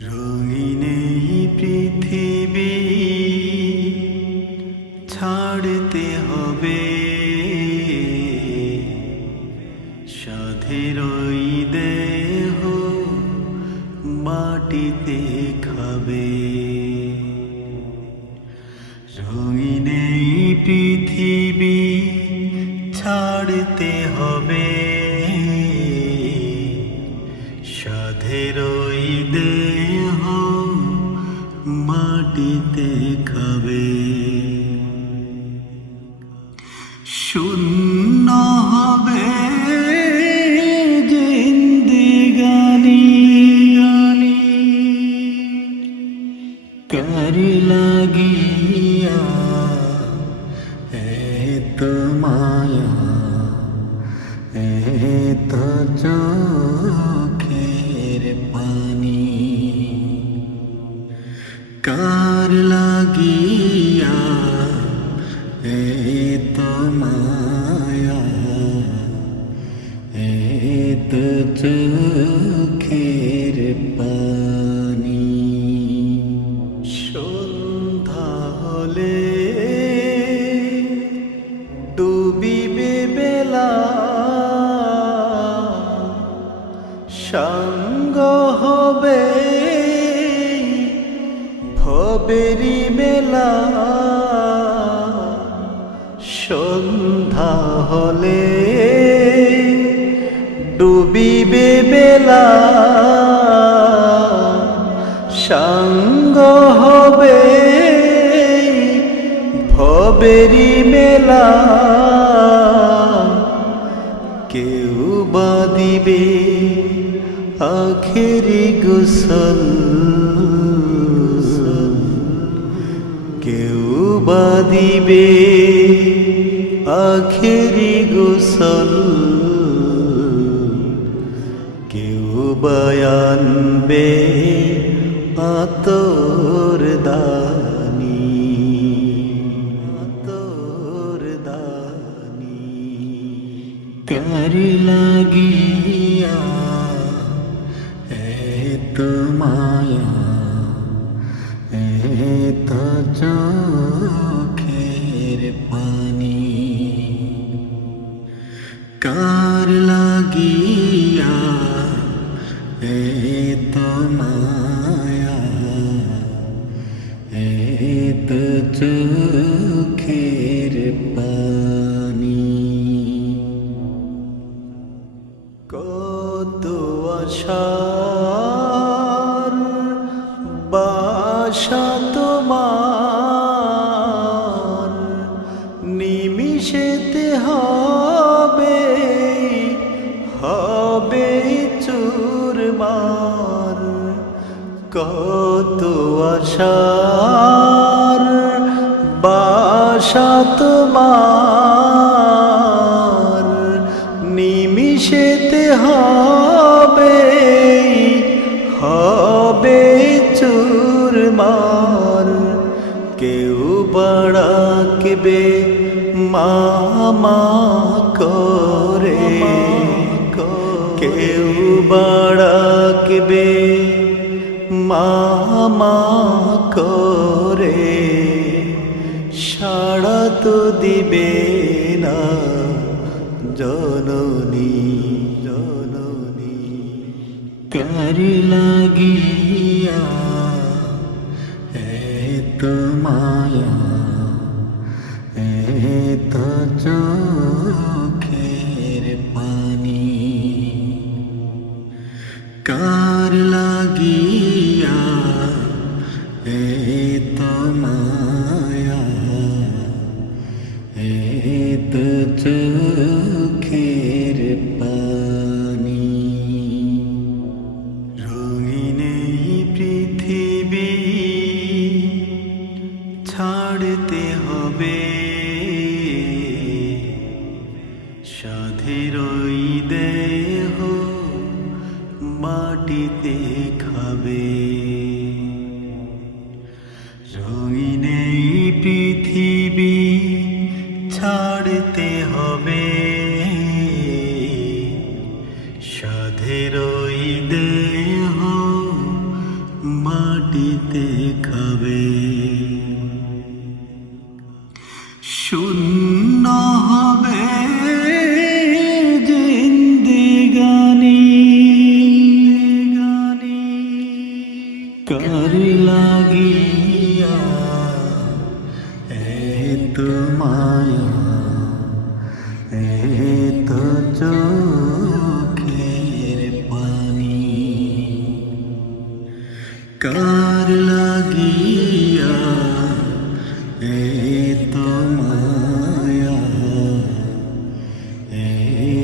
রঙিন পৃথিবী ছাড়তে হবে। সাধের ওই দেহ মাটিতে খাবে। রঙিন পৃথিবী ছাড়তে মায়া এত চোখের পানি কার লাগিয়া সঙ্গ হবে। ভবেরি মেলা। সন্ধ্যা হলে ডুবিবে বেলা সঙ্গ হবে। ভবেরি মেলা। কেউ বা দিবে আখেরি গোসল। কেউ বা দিবে আখেরি গোসল। কেউ বয়ানবে আতর দানি। কার লাগিয়া এত মায়া এত চোখের পানি কার লাগিয়া এত মায়া এত চোখের তোমার নিমিশেতে হবে হবে চুরমার। কত আশার বাসা তোমার বাড়াকবে মামা করে। কেউ বাড়াকবে মামা করে। সাড়া তো দিবে না জননী জননী। কার লাগিয়া এত দেহ মাটিতে খাবে। শূন্য হবে জিন্দিগানি। কার লাগিয়া এত মায়া কার লাগিয়ে